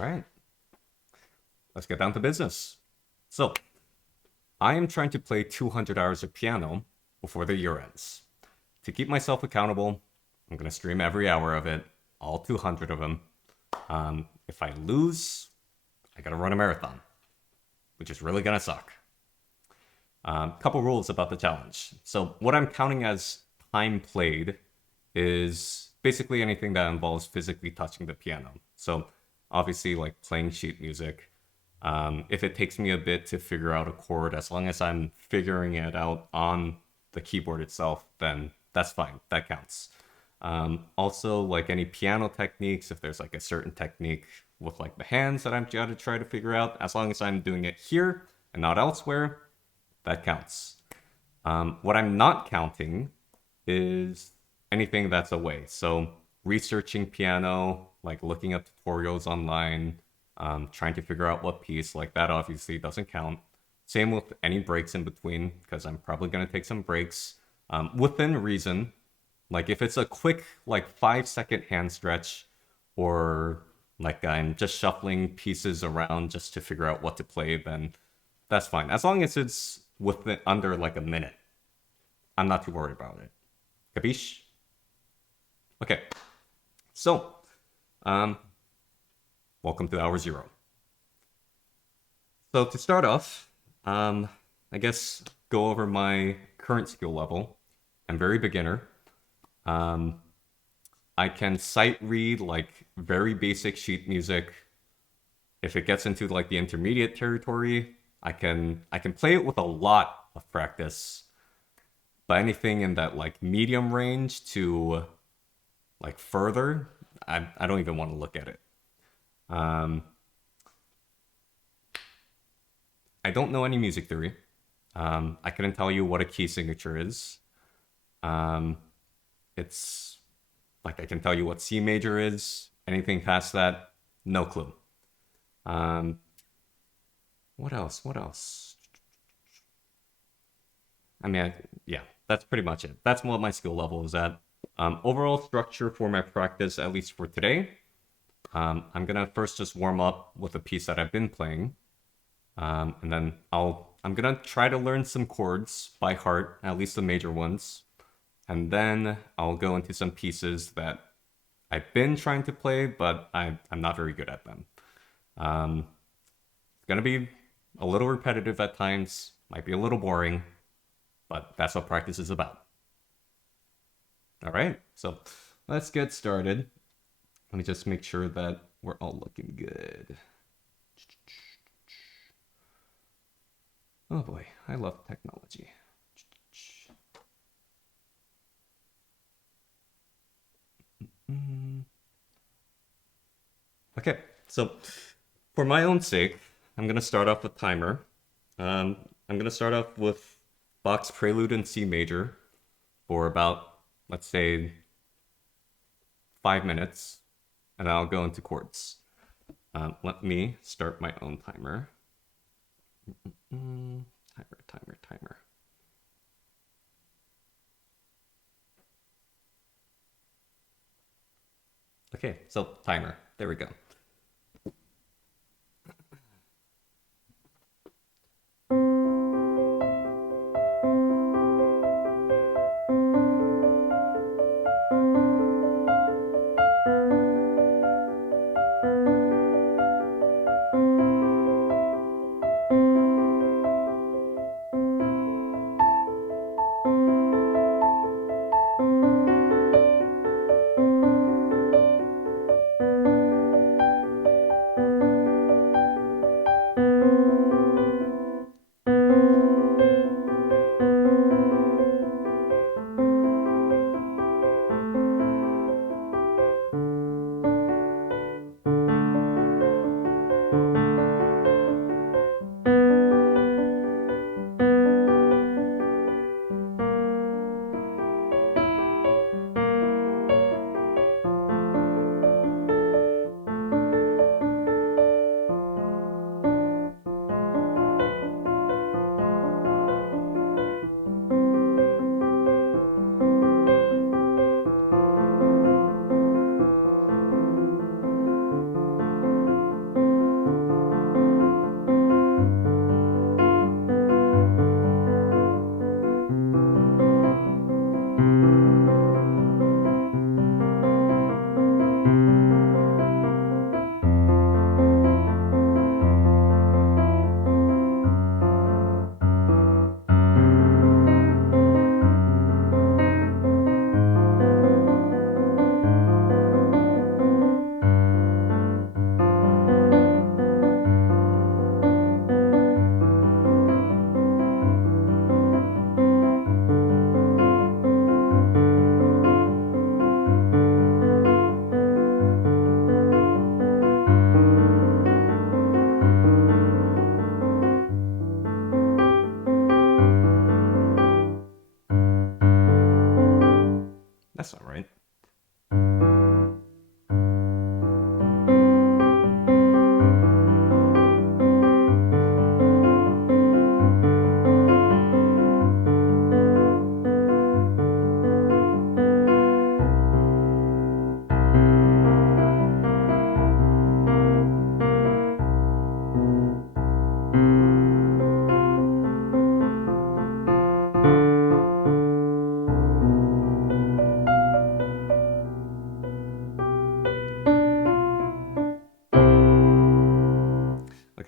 All right, let's get down to business. So, I am trying to play 200 hours of piano before the year ends. To keep myself accountable, I'm going to stream every hour of it, all 200 of them. If I lose, I got to run a marathon, which is really going to suck. Couple rules about the challenge. So, what I'm counting as time played is basically anything that involves physically touching the piano. So, obviously, like playing sheet music. If it takes me a bit to figure out a chord, as long as I'm figuring it out on the keyboard itself, then that's fine. That counts. Also, like any piano techniques, if there's like a certain technique with like the hands that I'm gotta try to figure out, as long as I'm doing it here and not elsewhere, that counts. What I'm not counting is anything that's away. So researching piano, like looking up tutorials online, trying to figure out what piece, like that obviously doesn't count. Same with any breaks in between, because I'm probably gonna take some breaks within reason. Like if it's a quick like 5 second hand stretch, or like I'm just shuffling pieces around just to figure out what to play, then that's fine. As long as it's within under like a minute, I'm not too worried about it. Capiche? Okay. So, um, welcome to hour zero. So to start off, I guess go over my current skill level. I'm very beginner. Um, I can sight read like very basic sheet music. If it gets into like the intermediate territory, I can play it with a lot of practice. But anything in that like medium range to like further, I don't even want to look at it. Um, I don't know any music theory. I couldn't tell you what a key signature is. Um, it's like I can tell you what C major is. Anything past that, no clue. Um, what else? What else? I mean, yeah, that's pretty much it. That's what my skill level is at. Overall structure for my practice, at least for today, I'm gonna first just warm up with a piece that I've been playing, and then I'm gonna try to learn some chords by heart, at least the major ones, and then I'll go into some pieces that I've been trying to play, but I'm not very good at them. Um, it's gonna be a little repetitive at times, might be a little boring, but that's what practice is about. All right, so let's get started. Let me just make sure that we're all looking good. Oh boy, I love technology. Okay, so for my own sake, I'm gonna start off with timer. Um, I'm gonna start off with Bach's Prelude in C major for about, let's say, 5 minutes, and I'll go into chords. Let me start my own timer. Timer. Okay, so timer. There we go.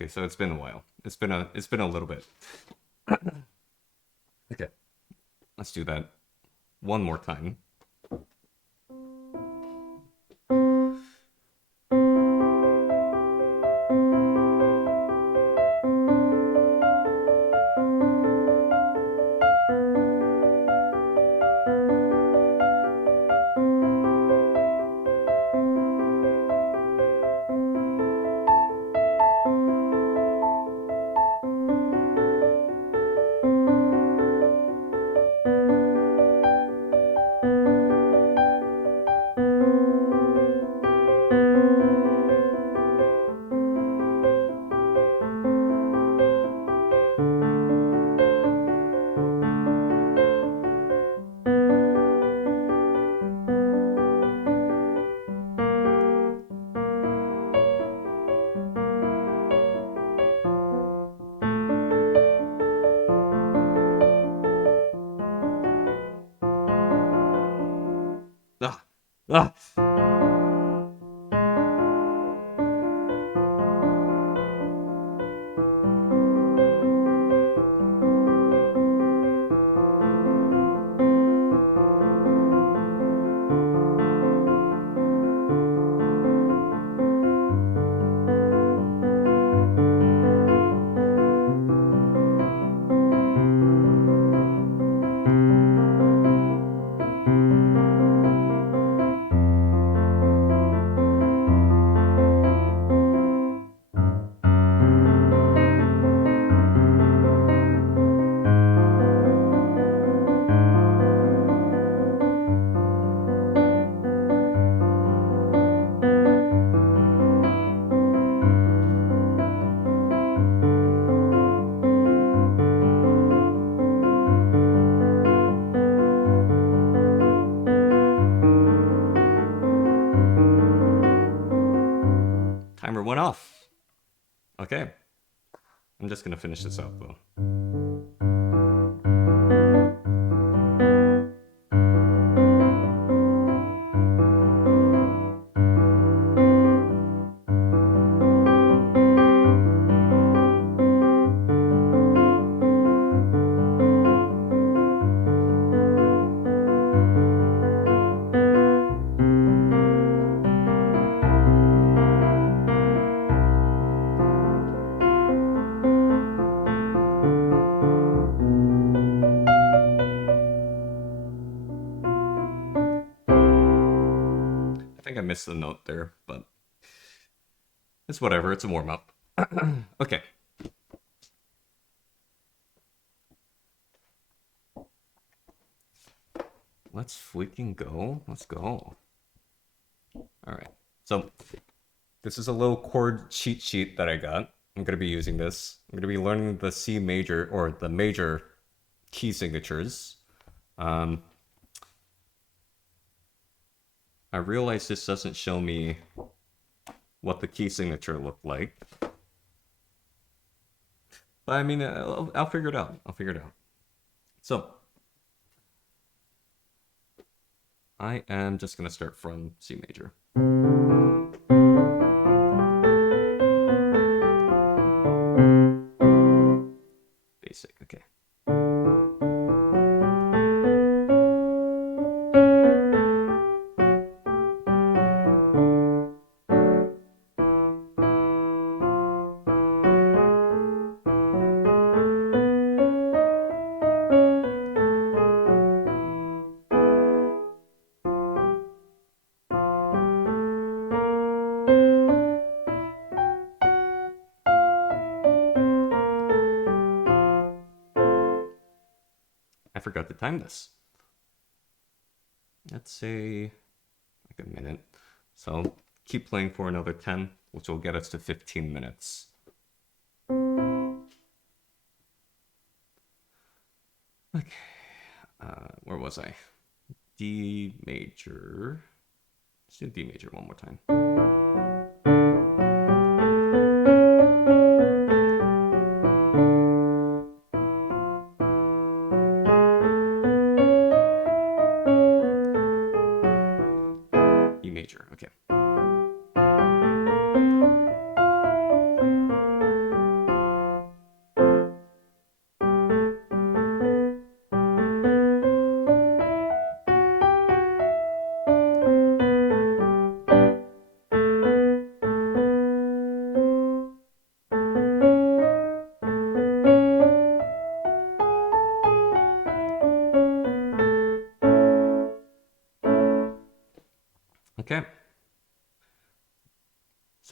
Okay, so it's been a while. It's been a little bit. Okay. Let's do that one more time. Ah, ah. Timer went off. Okay. I'm just gonna finish this up though. I think I missed the note there, but it's whatever. It's a warm up. Okay. Let's freaking go. Let's go. All right. So this is a little chord cheat sheet that I got. I'm going to be using this. I'm going to be learning the C major or the major key signatures. I realize this doesn't show me what the key signature looked like. But I mean, I'll figure it out. I'll figure it out. So I am just going to start from C major. Basic, okay. I forgot to time this. Let's say like a minute. So keep playing for another 10, which will get us to 15 minutes. Okay. Where was I? D major. Let's do D major one more time. E major, okay.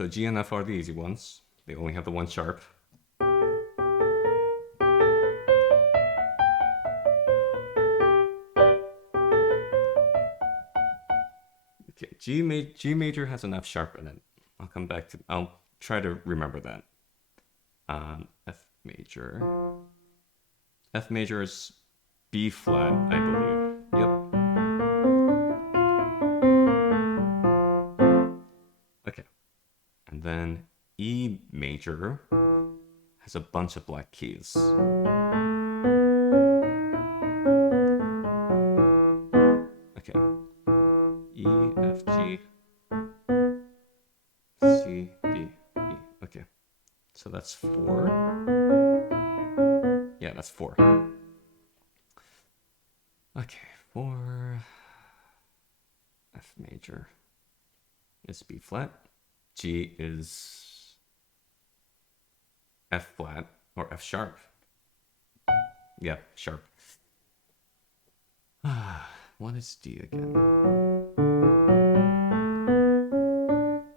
So G and F are the easy ones. They only have the one sharp. Okay, G major has an F sharp in it. I'll try to remember that. F major. F major is B flat, I believe. Yep. Okay. And then E major has a bunch of black keys. Okay. E, F, G, C, D, E. Okay. So that's 4. Yeah, that's 4. Okay, 4. F major is B flat. G is F flat or F sharp. Yeah, sharp. What is D again?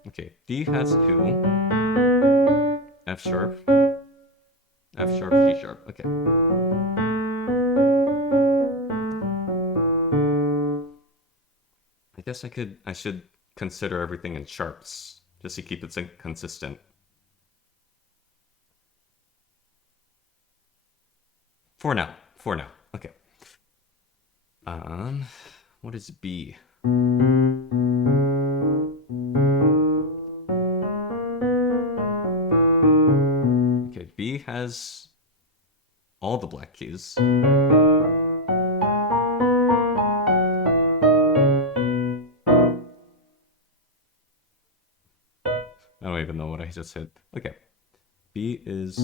Okay, D has 2. F sharp. F sharp, G sharp. Okay. I guess I should consider everything in sharps just to keep it consistent. For now. Okay. What is B? Okay, B has all the black keys. I don't even know what I just hit. Okay. B is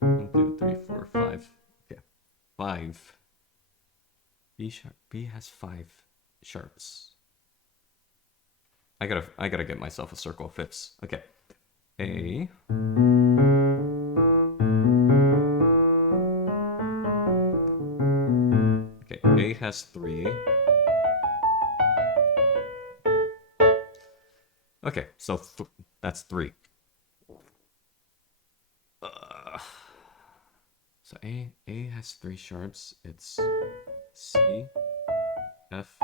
1, 2, 3, 4, 5. Okay. 5. B sharp. B has 5 sharps. I gotta get myself a circle of fifths. Okay. A. Okay, A has 3. Okay, so that's 3. So A has 3 sharps. It's C, F,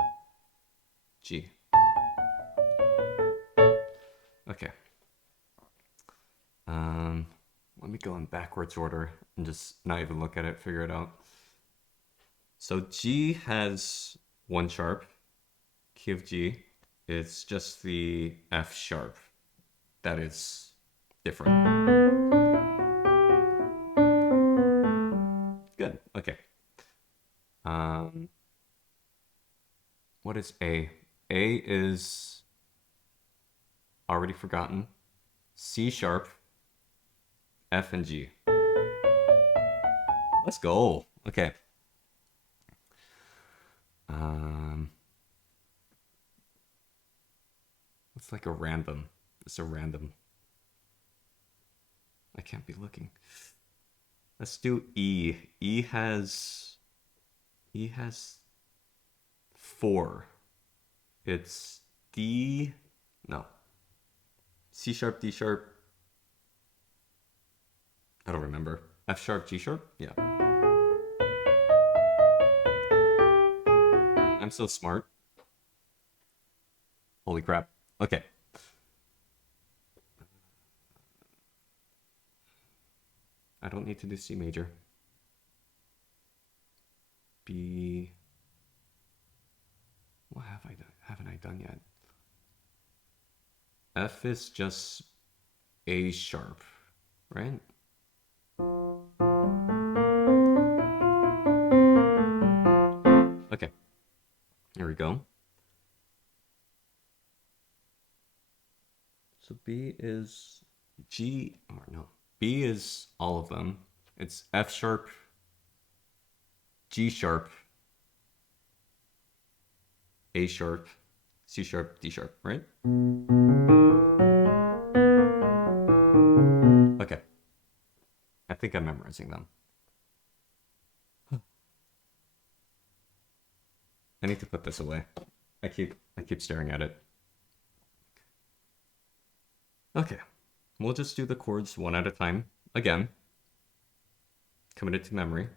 G. Okay. Let me go in backwards order and just not even look at it, figure it out. So G has 1 sharp, key of G. It's just the F sharp that is different. Good, okay. What is A? A is already forgotten. C sharp, F and G. Let's go. Okay. It's like a random. It's a random. I can't be looking. Let's do E. E has 4. It's D. No. C sharp, D sharp. I don't remember. F sharp, G sharp? Yeah. I'm so smart. Holy crap. Okay. I don't need to do C major. B. What haven't I done yet? F is just A sharp, right? Okay. Here we go. So B is G, or no. B is all of them. It's F sharp, G sharp, A sharp, C sharp, D sharp, right? Okay. I think I'm memorizing them. I need to put this away. I keep staring at it. Okay. we'll just do the chords one at a time. Again, committed to memory.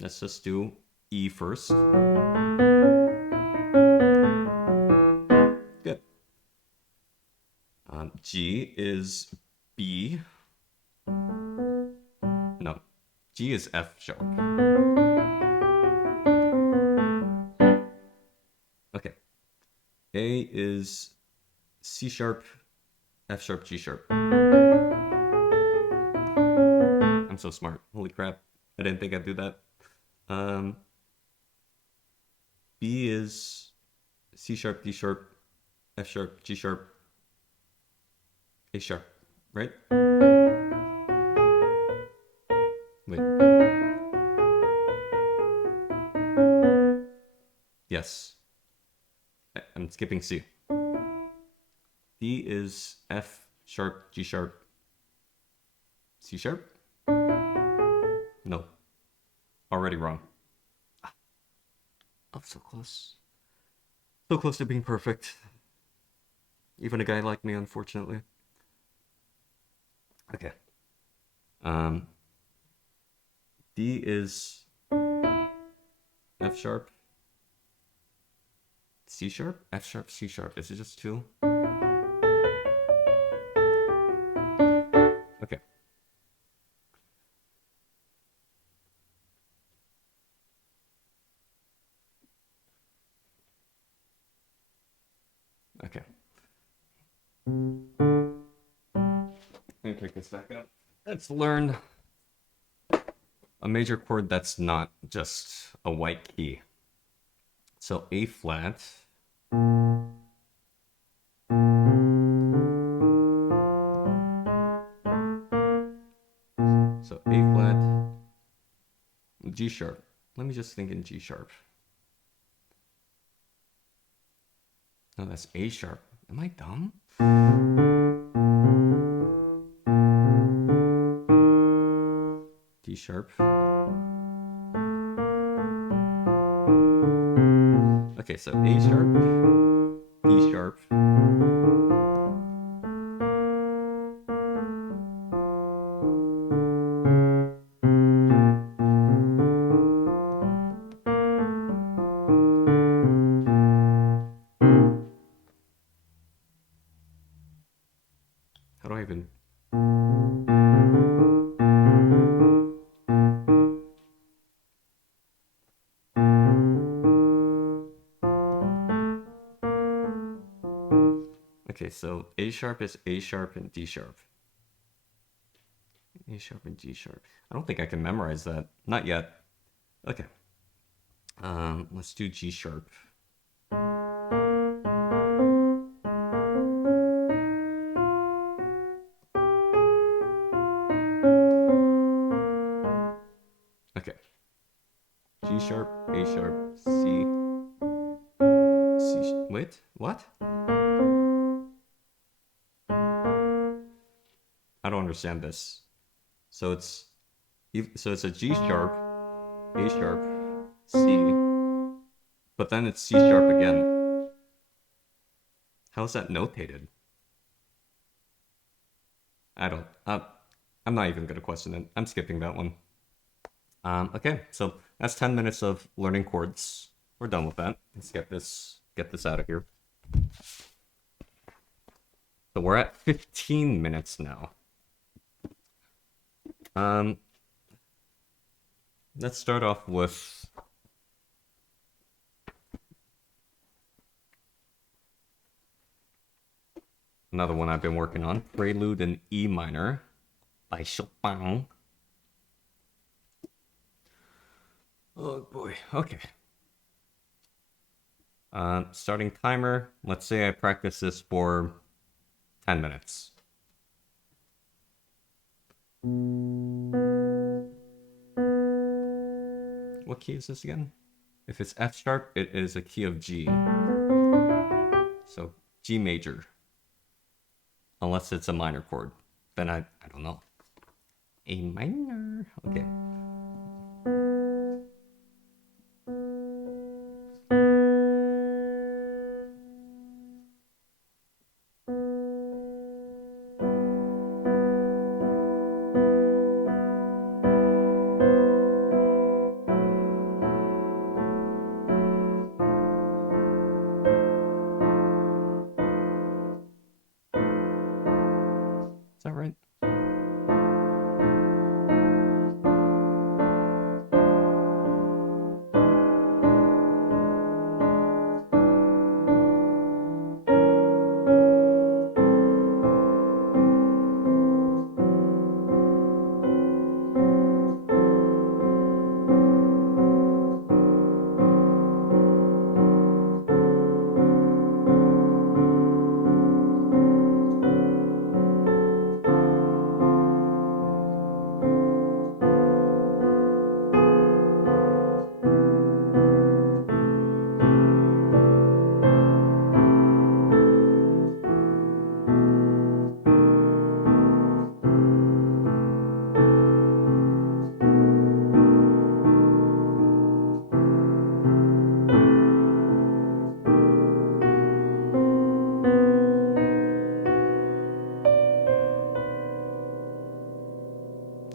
Let's just do E first. Good. G is B. No, G is F sharp. Okay. A is C sharp, F sharp, G sharp. I'm so smart. Holy crap. I didn't think I'd do that. B is C sharp, D sharp, F sharp, G sharp, A sharp, right? Wait. Yes. I'm skipping C. D is F sharp, G sharp, C sharp? No. Already wrong. I'm so close. So close to being perfect. Even a guy like me, unfortunately. Okay. D is F sharp, C sharp, F sharp, C sharp. Is it just two? Okay. Okay. Let me pick this back up. Let's learn a major chord that's not just a white key. So A flat. So A flat, G sharp. Let me just think in G sharp. No, that's A sharp. Am I dumb? D sharp. Okay, so A sharp, D sharp. How do I even... Okay, so A sharp is A sharp and D sharp. A sharp and G sharp. I don't think I can memorize that. Not yet. Okay. Let's do G sharp. Okay. G sharp, A sharp, C. Wait, what? I don't understand this. So it's a G sharp, A sharp, C, but then it's C sharp again. How is that notated? I don't. I'm not even gonna question it. I'm skipping that one. Okay, so that's 10 minutes of learning chords. We're done with that. Let's get this out of here. So we're at 15 minutes now. Let's start off with another one I've been working on, Prelude in E minor by Chopin. Oh boy, okay. Starting timer, let's say I practice this for 10 minutes. What key is this again? If it's F sharp, it is a key of G. So G major. Unless it's a minor chord. Then I don't know. A minor. Okay. that right?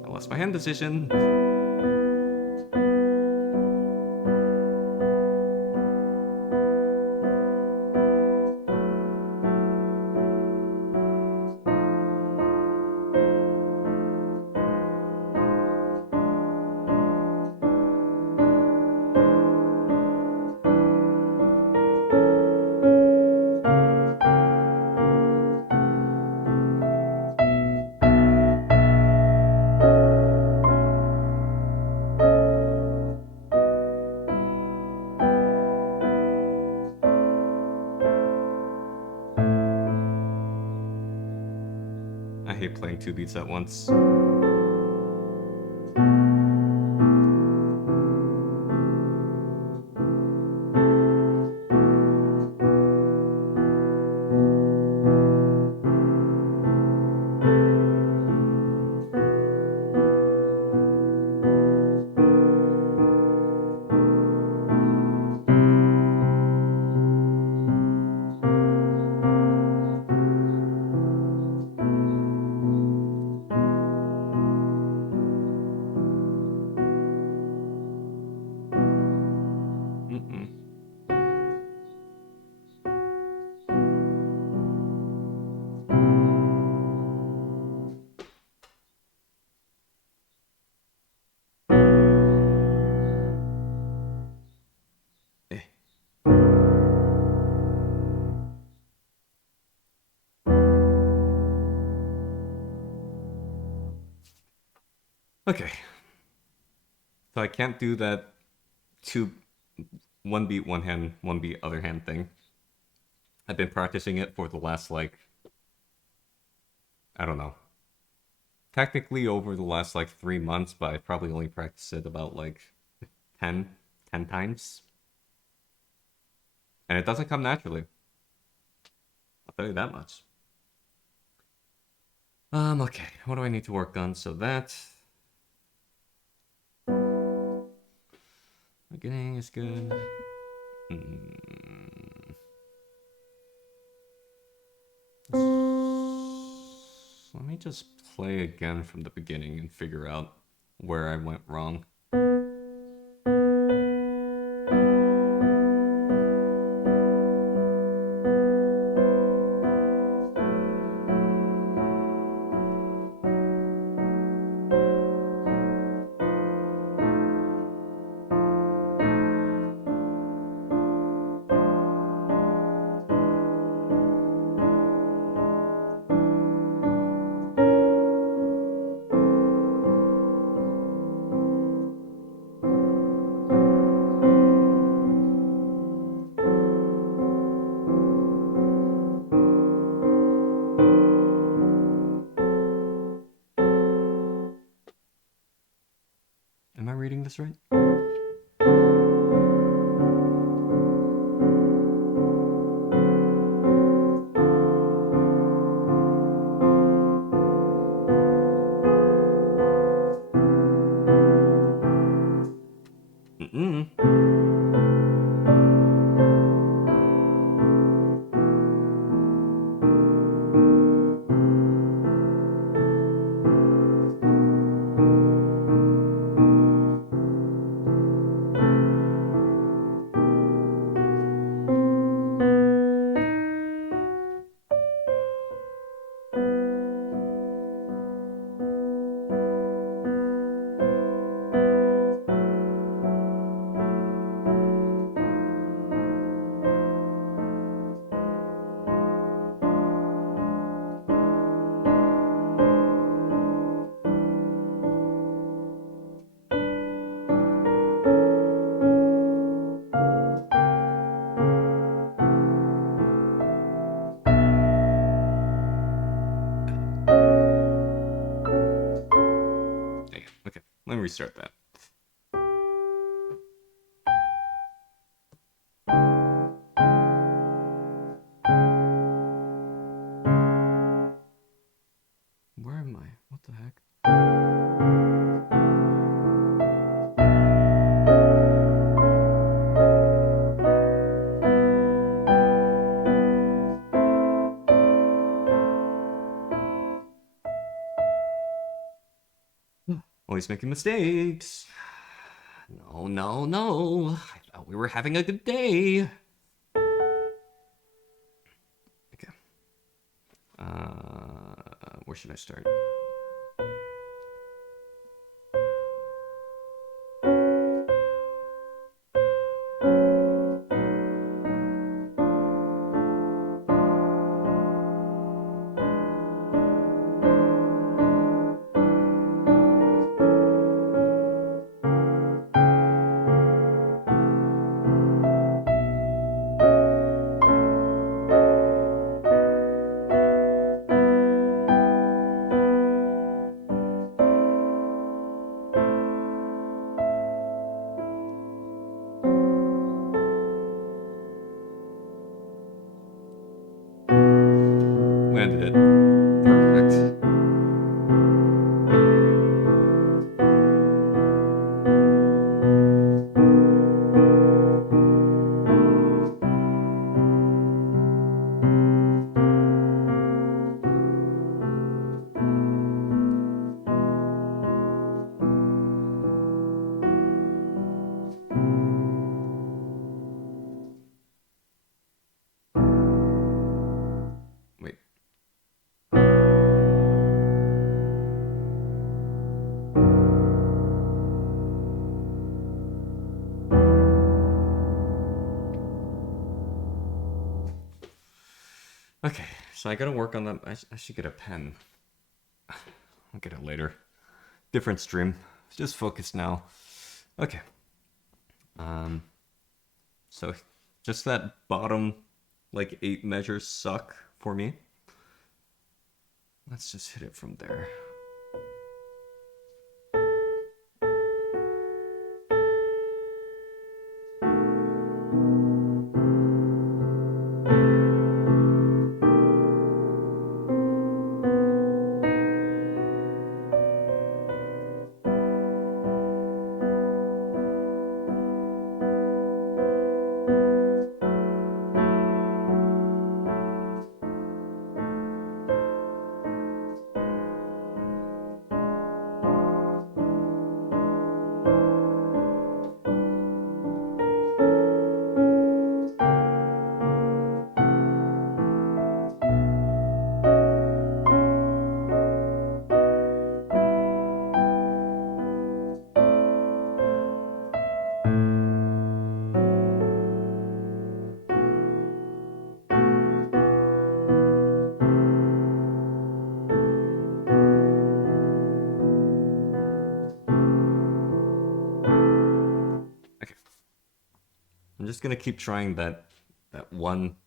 I lost my hand decision. I hate playing two beats at once. Mm-mm. Eh. Okay. So I can't do that one beat, one hand, one beat, other hand thing. I've been practicing it for the last, like, I don't know. Technically over the last, like, 3 months, but I probably only practiced it about, like, 10, 10 times. And it doesn't come naturally. I'll tell you that much. Okay. What do I need to work on? So that... Beginning is good. Let me just play again from the beginning and figure out where I went wrong. Am I reading this right? Mm-mm. Let me restart that. Where am I? What the heck? Always making mistakes. No, no, no. I thought we were having a good day. Okay. Where should I start? Landed it. Perfect. Wait. Okay, so I gotta work on that. I should get a pen. I'll get it later. Different stream. Just focus now. Okay. So just that bottom like 8 measures suck for me. Let's just hit it from there. Okay. I'm just gonna keep trying that one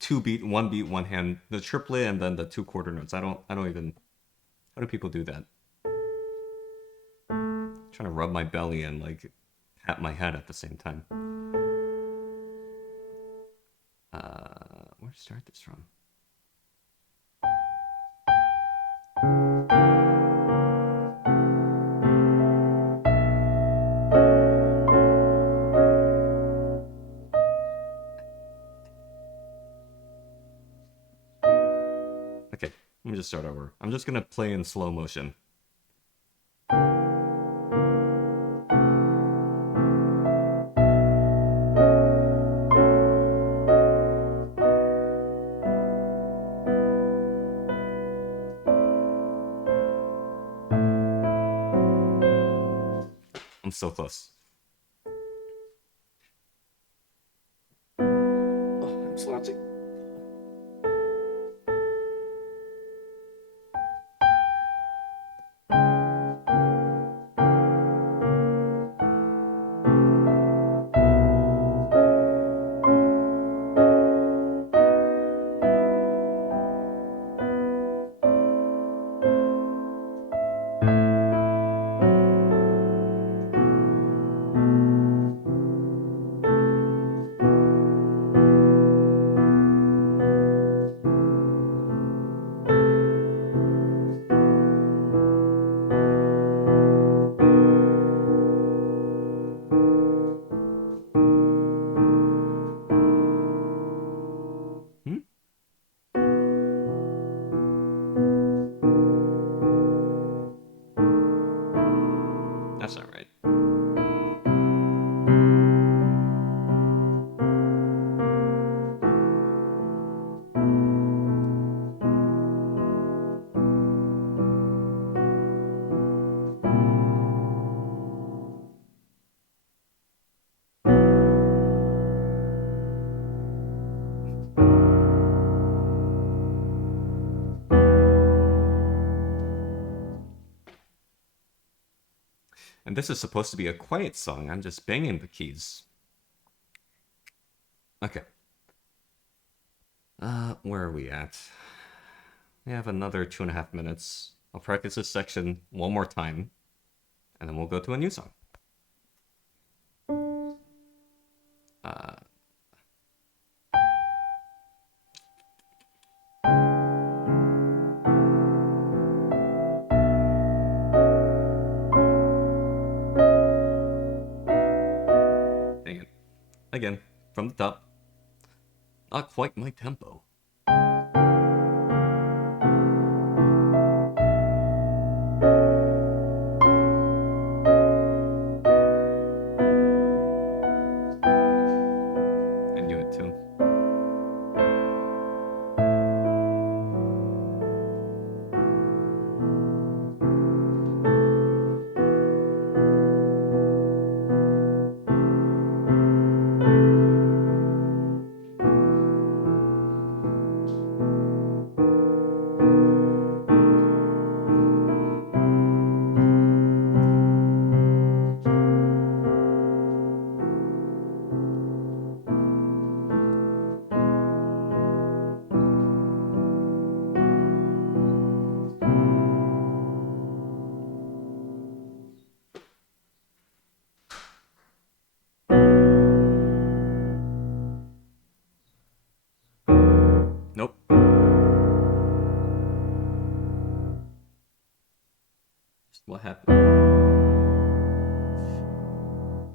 2-beat, 1-beat, one hand, the triplet and then the 2 quarter notes. I don't even, how do people do that? I'm trying to rub my belly and like pat my head at the same time. Where to start this from? Okay, let me just start over. I'm just gonna play in slow motion. I'm so close. Oh, I'm slouching. And this is supposed to be a quiet song. I'm just banging the keys. Okay. Where are we at? We have another 2.5 minutes. I'll practice this section one more time, and then we'll go to a new song. Dang it. Again, from the top. Not quite my tempo. I knew it too. Nope. What happened?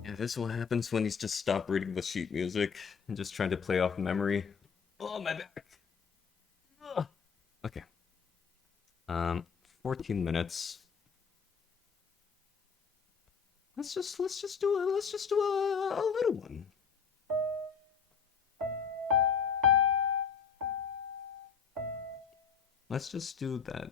Yeah, this is what happens when he's just stopped reading the sheet music and just trying to play off memory. Oh, my back. Ugh. Okay. 14 minutes. Let's just do a little one. Let's just do that.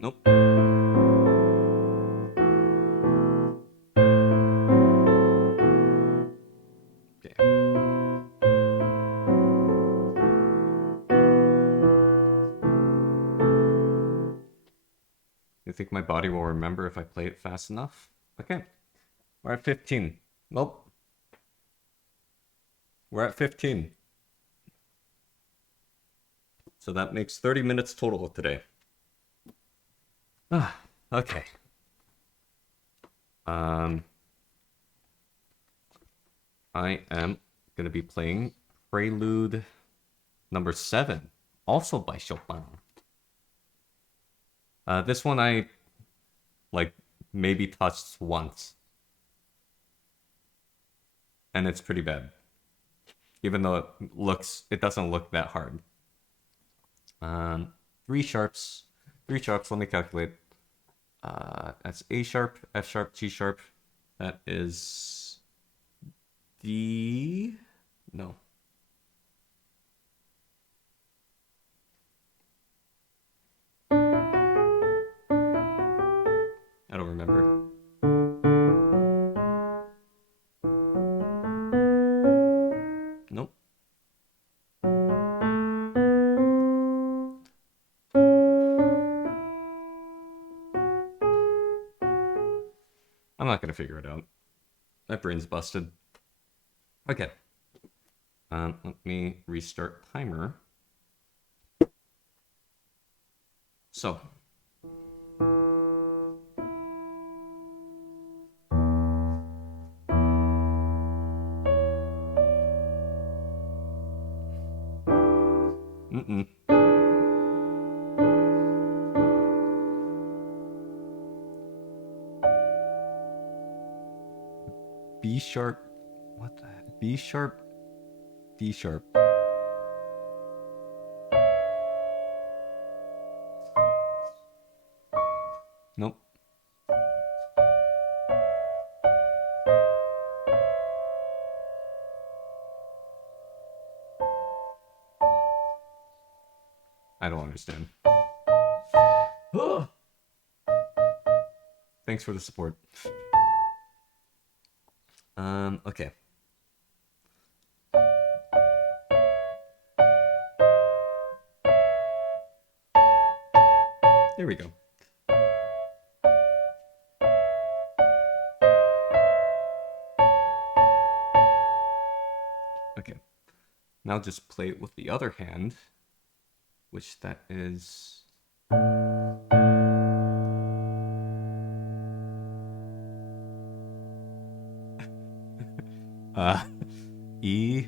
Nope. Okay. You think my body will remember if I play it fast enough? Okay. We're at 15. Nope. We're at 15. So that makes 30 minutes total today. Okay. I am going to be playing Prelude number 7, also by Chopin. This one I, like, maybe touched once. And it's pretty bad. Even though it doesn't look that hard. 3 sharps. 3 sharps, let me calculate. That's A sharp, F sharp, G sharp. That is D. No. I don't remember. Nope. I'm not gonna figure it out. My brain's busted. Okay. Let me restart timer. So. B sharp. What the heck? B sharp, D sharp. Nope. I don't understand. Thanks for the support. Okay. There we go. Okay. Now just play it with the other hand, which that is... E.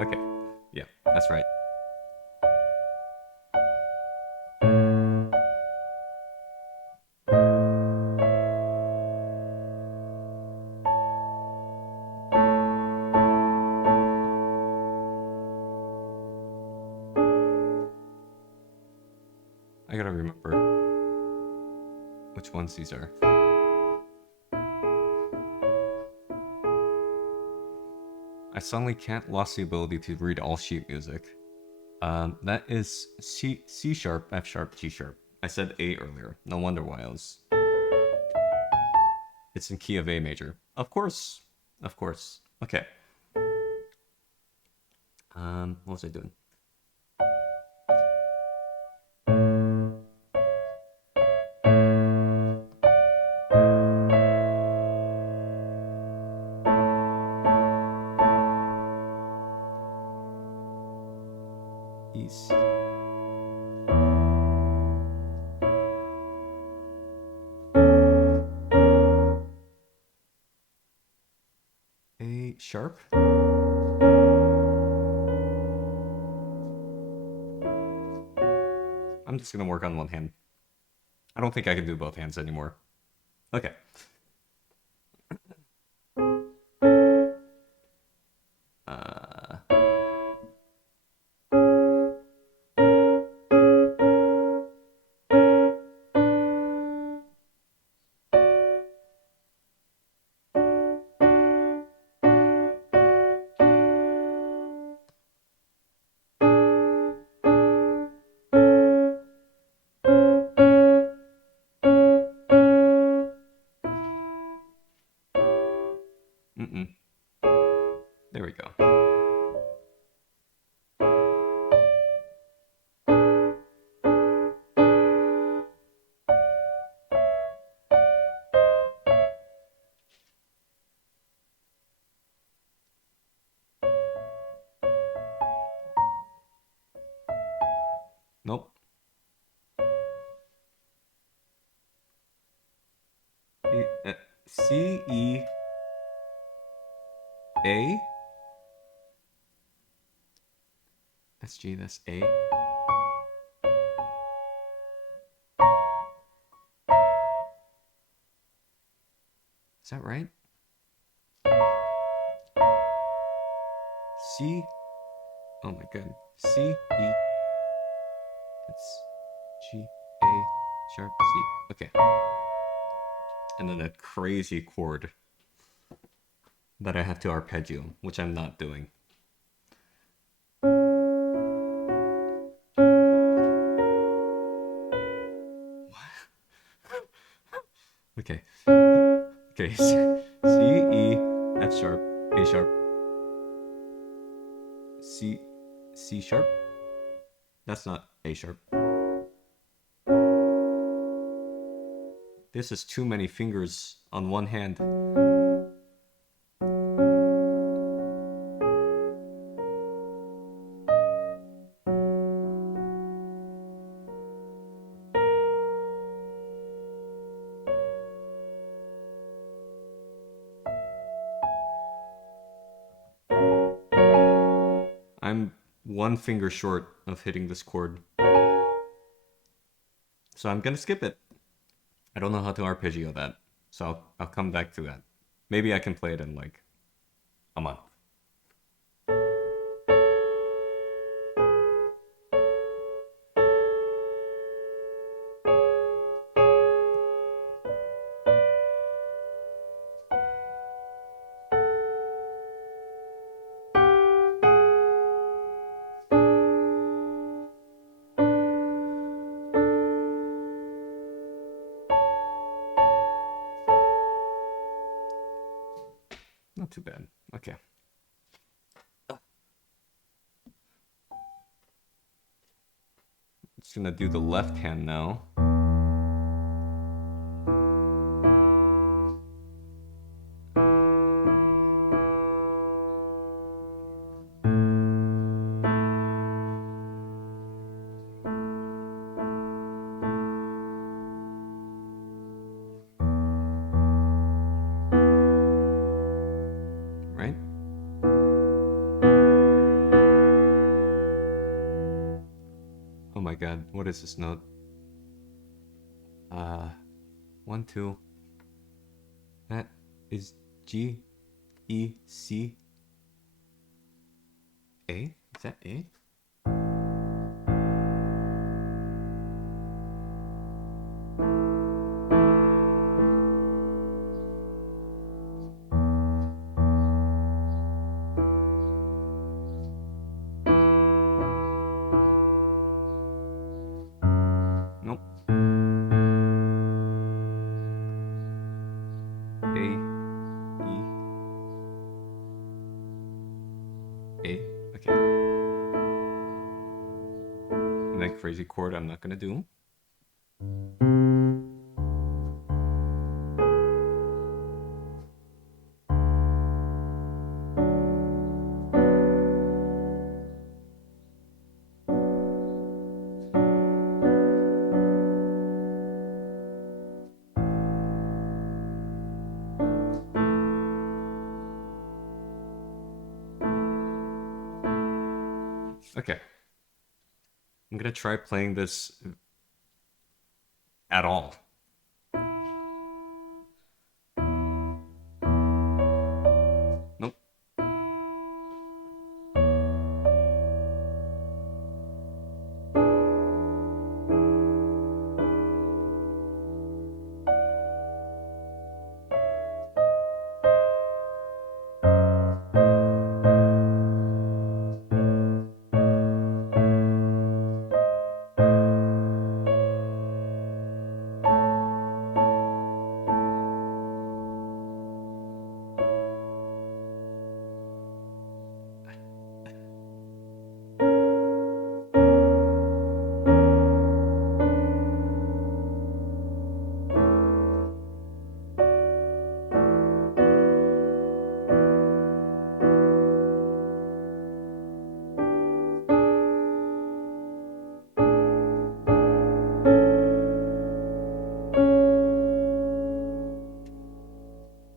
Okay, yeah, that's right. I gotta remember which ones these are. I suddenly can't lost the ability to read all sheet music. That is C sharp, F sharp, G sharp. I said A earlier. No wonder why I was... It's in key of A major. Of course. Of course. Okay. What was I doing? East. A sharp? I'm just gonna work on one hand. I don't think I can do both hands anymore. Okay. There we go. Nope. C, E, A? That's G, that's A. Is that right? C. Oh my god. C, E. That's G, A, sharp, C. Okay. And then a crazy chord that I have to arpeggio, which I'm not doing. Okay. Okay. C, E, F sharp, A sharp, C sharp. That's not A sharp. This is too many fingers on one hand. I'm one finger short of hitting this chord. So I'm gonna skip it. I don't know how to arpeggio that. So I'll come back to that. Maybe I can play it in like a month. Not too bad. Okay. Just gonna do the left hand now. Right? Oh my god, what is this note? 1, 2. That is G, E, C, A? Is that A? Nope. A, E, A. Okay. And that crazy chord I'm not gonna do. Okay. I'm gonna try playing this at all. Nope.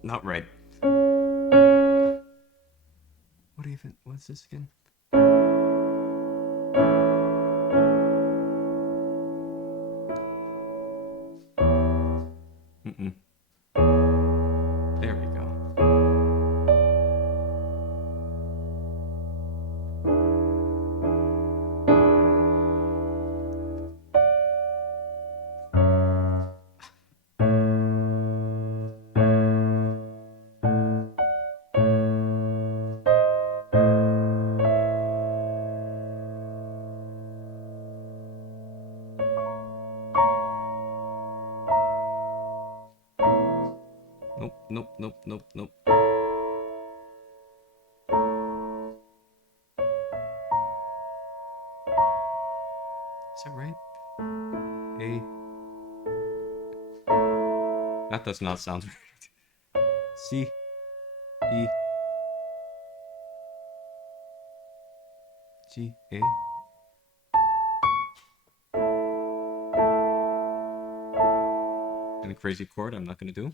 Not right. What's this again? Mm-mm. There we go. Nope, nope, nope, nope, nope. Is that right? A. That does not sound right. C. E. G. A. And a crazy chord I'm not gonna do.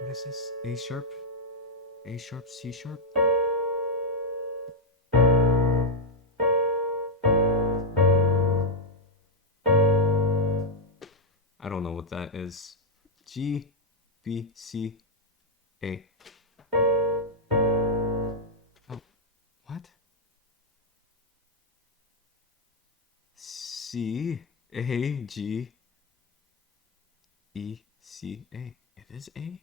What is this? A sharp? A sharp, C sharp? I don't know what that is. G, B, C, A. Oh, what? C, A, G, E, C, A. It is A?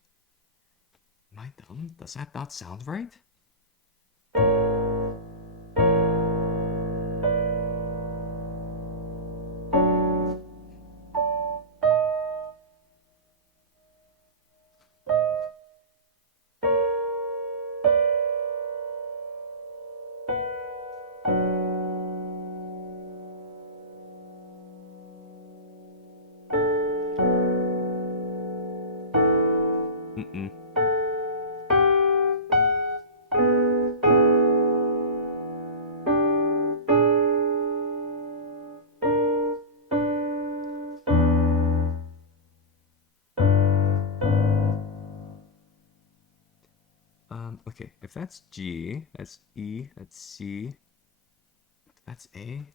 Am I dumb? Does that not sound right? Mm-mm. Okay, if that's G, that's E, that's C, that's A.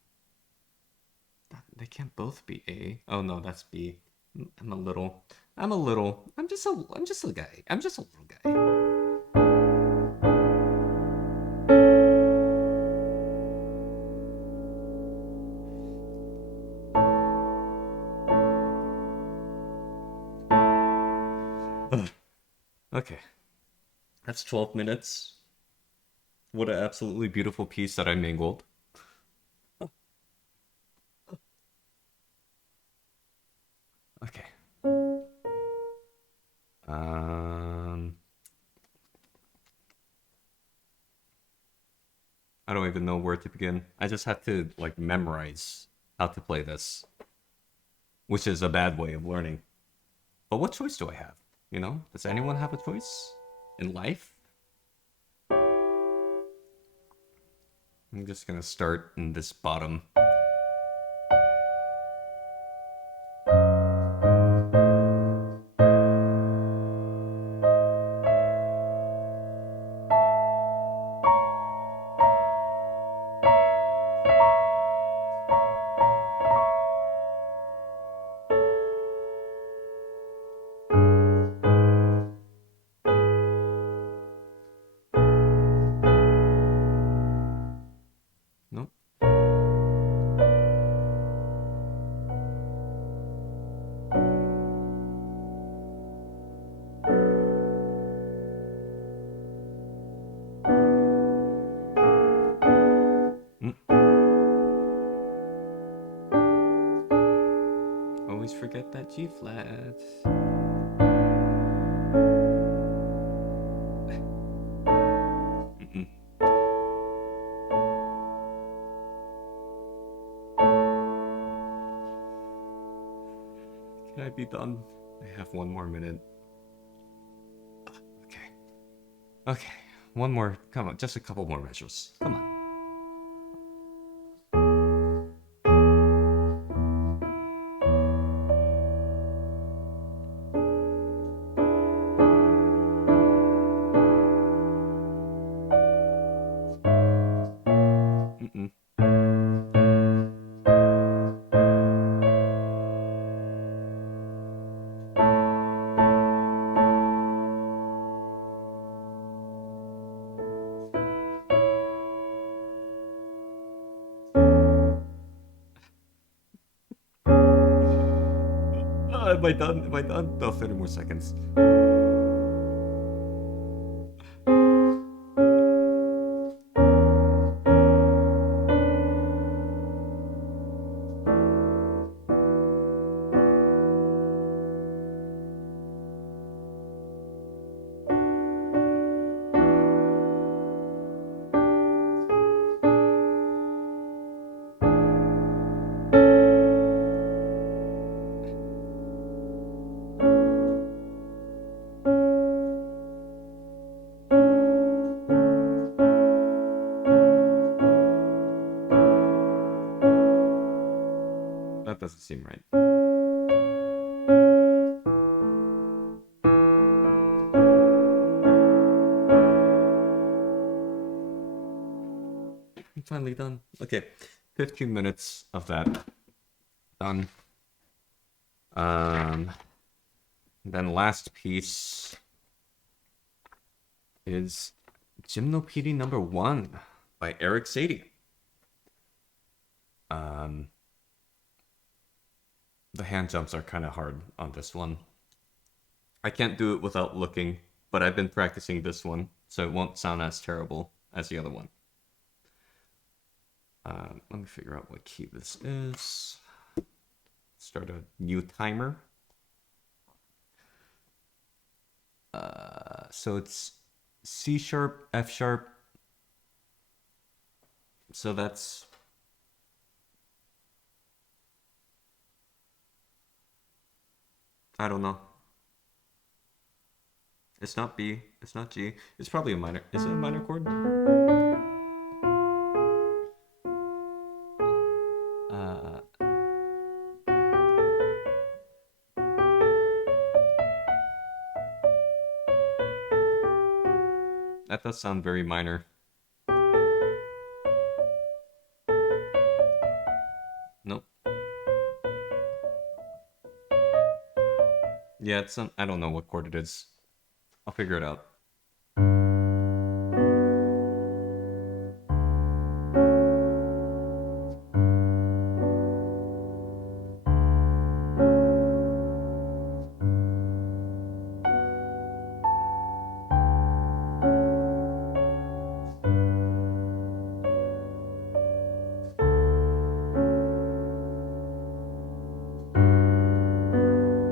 They can't both be A. Oh no, that's B. I'm a little. I'm just a guy. I'm just a little guy. Ugh. Okay, that's 12 minutes. What an absolutely beautiful piece that I mangled. Okay. Um, I don't even know where to begin. I just have to like memorize how to play this, which is a bad way of learning. But what choice do I have? You know, does anyone have a choice in life? I'm just gonna start in this bottom. Nope. Mm. Always forget that G flat. Mm-mm. Can I be done? I have one more minute. Okay. Okay. One more. Come on. Just a couple more measures. Come on. Mm-mm. Am I done? Am I done? No, 30 more seconds. That doesn't seem right. I'm finally done. Okay. 15 minutes of that done. Um, then last piece is Gymnopedie number 1 by Eric Satie. The hand jumps are kind of hard on this one. I can't do it without looking, but I've been practicing this one, so it won't sound as terrible as the other one. Let me figure out what key this is. Start a new timer. So it's C sharp, F sharp. So that's I don't know. It's not B. It's not G. It's probably a minor. Is it a minor chord? That does sound very minor. Nope. Yeah, it's some. I don't know what chord it is. I'll figure it out.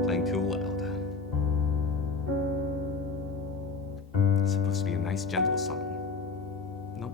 Playing too loud. It's supposed to be a nice, gentle song. Nope.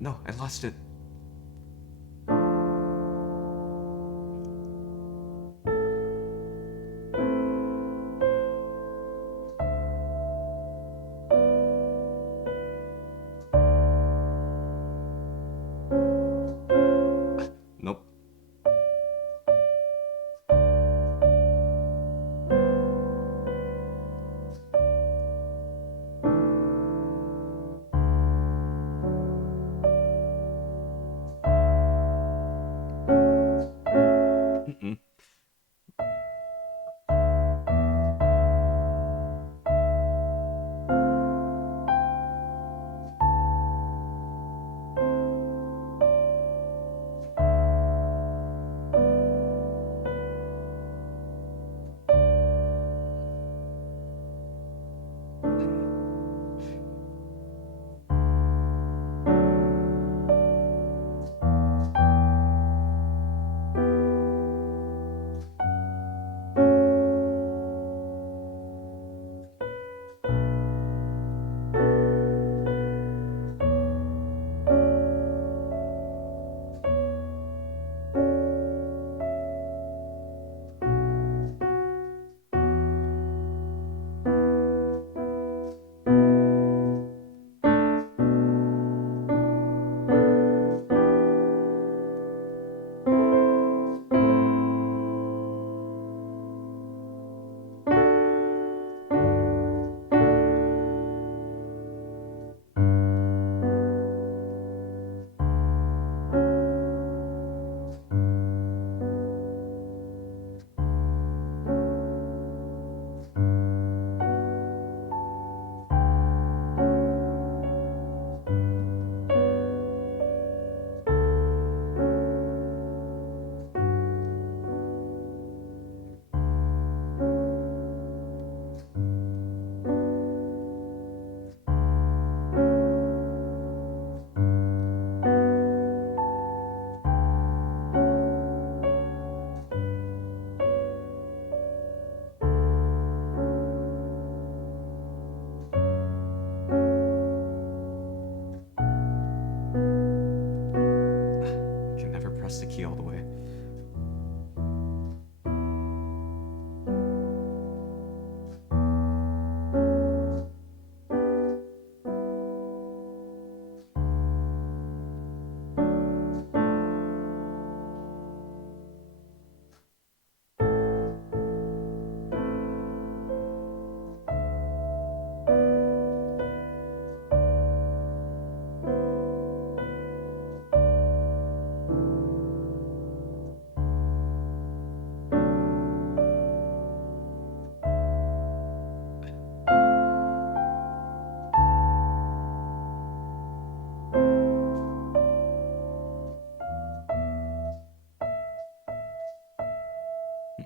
No, I lost it. Nope. Mm-mm. I can never press the key all the way.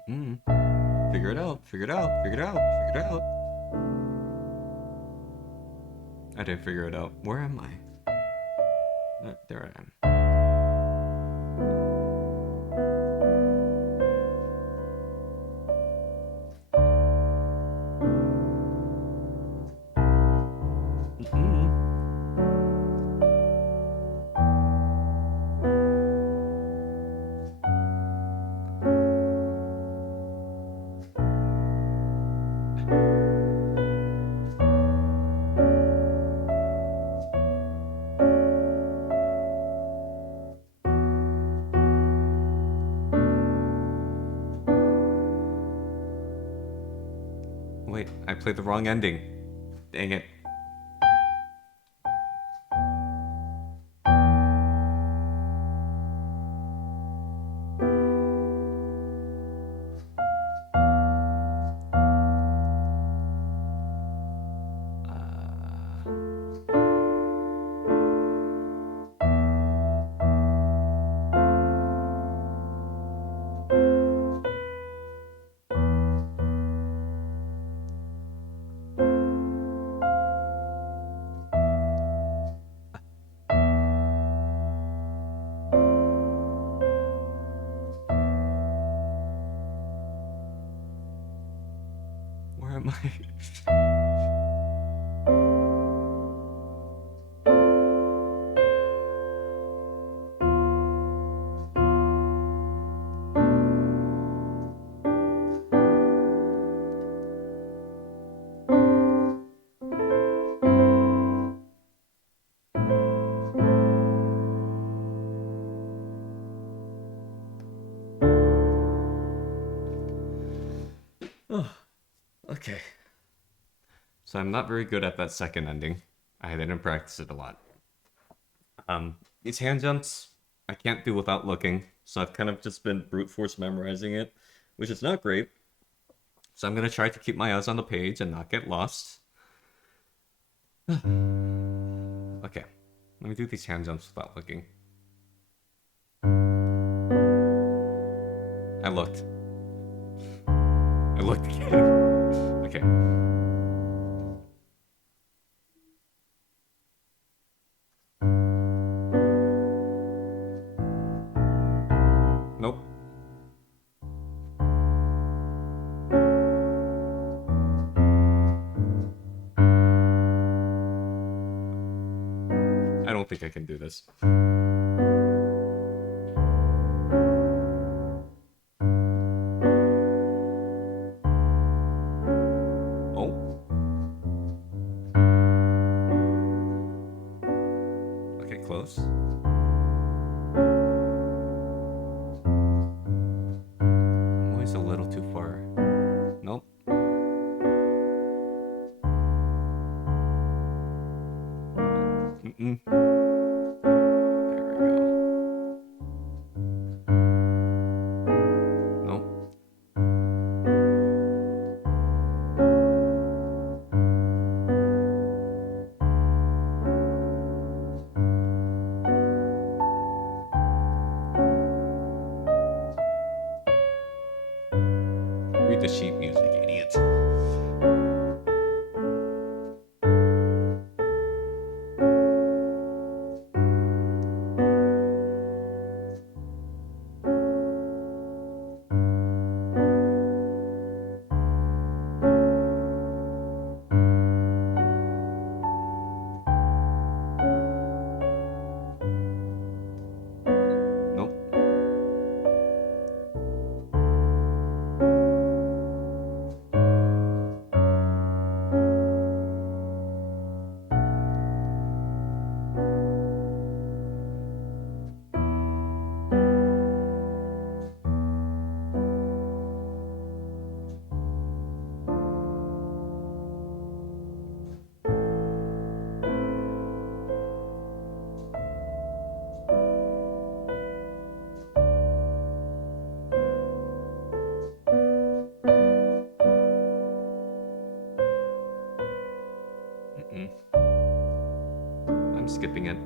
Mm-mm. Figure it out. Figure it out. Figure it out. Figure it out. I didn't figure it out. Where am I? There I am. Wait, I played the wrong ending. Dang it. Where am I? Oh, okay. So I'm not very good at that second ending. I didn't practice it a lot. These hand jumps, I can't do without looking, so I've kind of just been brute force memorizing it, which is not great. So I'm gonna try to keep my eyes on the page and not get lost. Okay, let me do these hand jumps without looking. I looked. I looked again. Okay. Nope. I don't think I can do this. Oh. Okay, close. I'm always a little too far. Nope. Mm-mm. There we go. Nope. Read the sheet music, idiot. Nope. Mm-mm. I'm skipping it.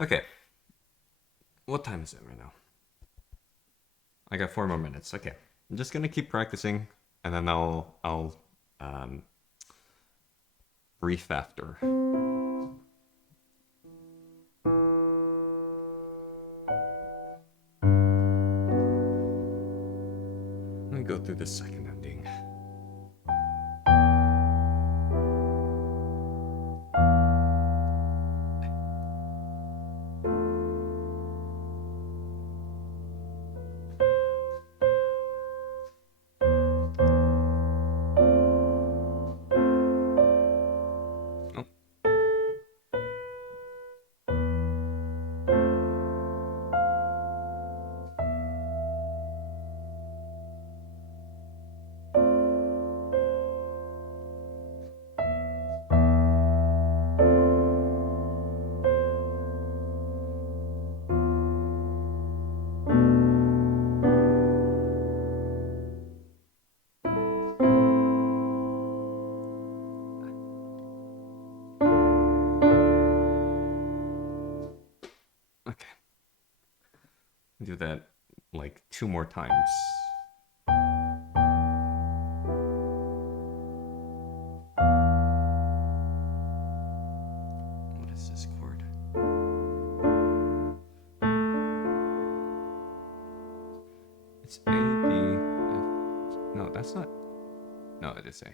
Okay. What time is it right now? I got 4 more minutes. Okay. I'm just gonna keep practicing, and then I'll um, brief after. Let me go through the second ending. Oh. Okay. Do that like 2 more times. What is this chord? It's A, B, F. No, that's not. No, it is A.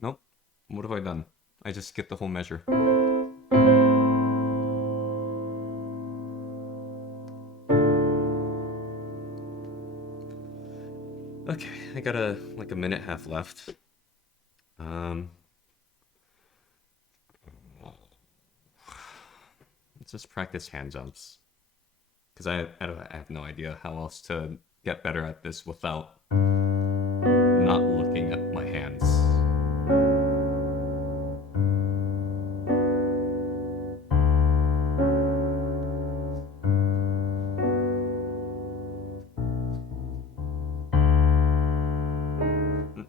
Nope. What have I done? I just skipped the whole measure. Okay, I got a minute half left. Let's just practice hand jumps because I have no idea how else to get better at this without not looking at my hands.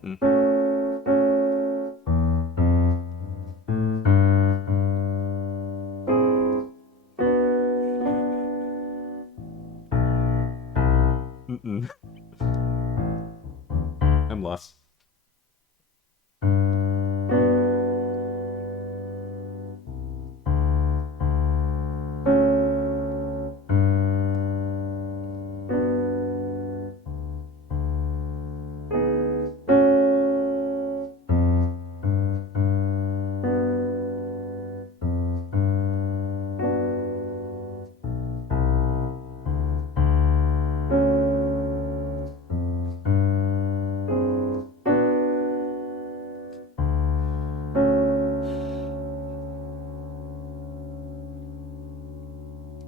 Mm-mm. Mm-mm. I'm lost.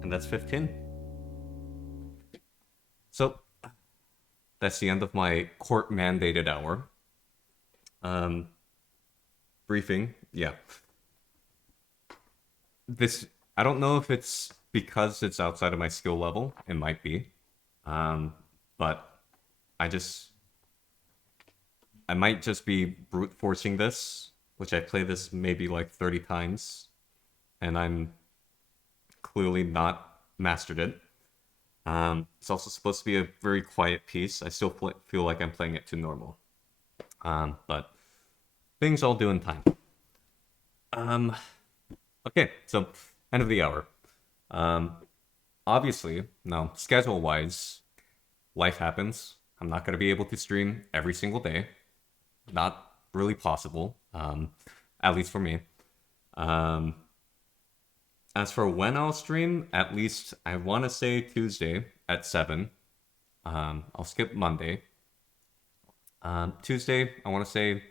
And that's 15. So that's the end of my court mandated hour. Um, briefing, yeah. This I don't know if it's because it's outside of my skill level. It might be, but I just I might just be brute forcing this, which I play this maybe like 30 times, and I'm clearly not mastered it. It's also supposed to be a very quiet piece. I still feel like I'm playing it too normal. But things I'll do in time. Um, okay, so end of the hour. Um, obviously, now schedule wise, life happens. I'm not going to be able to stream every single day. Not really possible, at least for me. Um, as for when I'll stream, at least I want to say Tuesday at 7. I'll skip Monday. Tuesday, I want to say,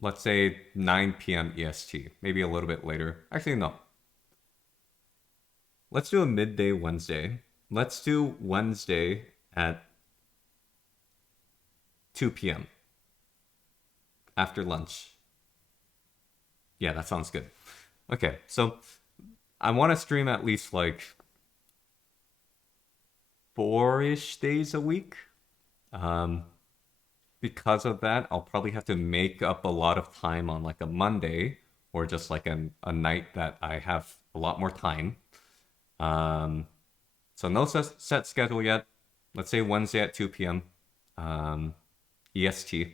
let's say 9 p.m. EST, maybe a little bit later. Actually, no. Let's do a midday Wednesday. Let's do Wednesday at 2 p.m. after lunch. Yeah, that sounds good. Okay, so I want to stream at least like 4-ish days a week. Um, because of that, I'll probably have to make up a lot of time on like a Monday or just like a night that I have a lot more time. Um, so no set schedule yet. Let's say Wednesday at 2 p.m. EST.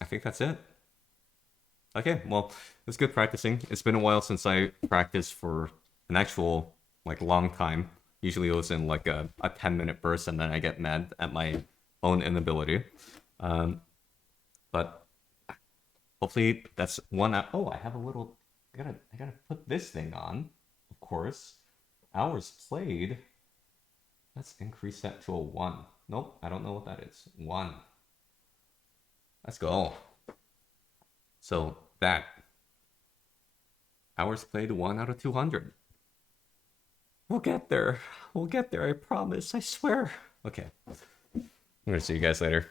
I think that's it. Okay, well, it was good practicing. It's been a while since I practiced for an actual like long time. Usually it was in like a 10-minute burst and then I get mad at my own inability. Um, but hopefully that's one oh, I have a little I gotta put this thing on, of course. Hours played. Let's increase that to a 1. Nope, I don't know what that is. 1. Let's go. So that hours played 1 out of 200. We'll get there. We'll get there. I promise. I swear. Okay. I'm gonna see you guys later.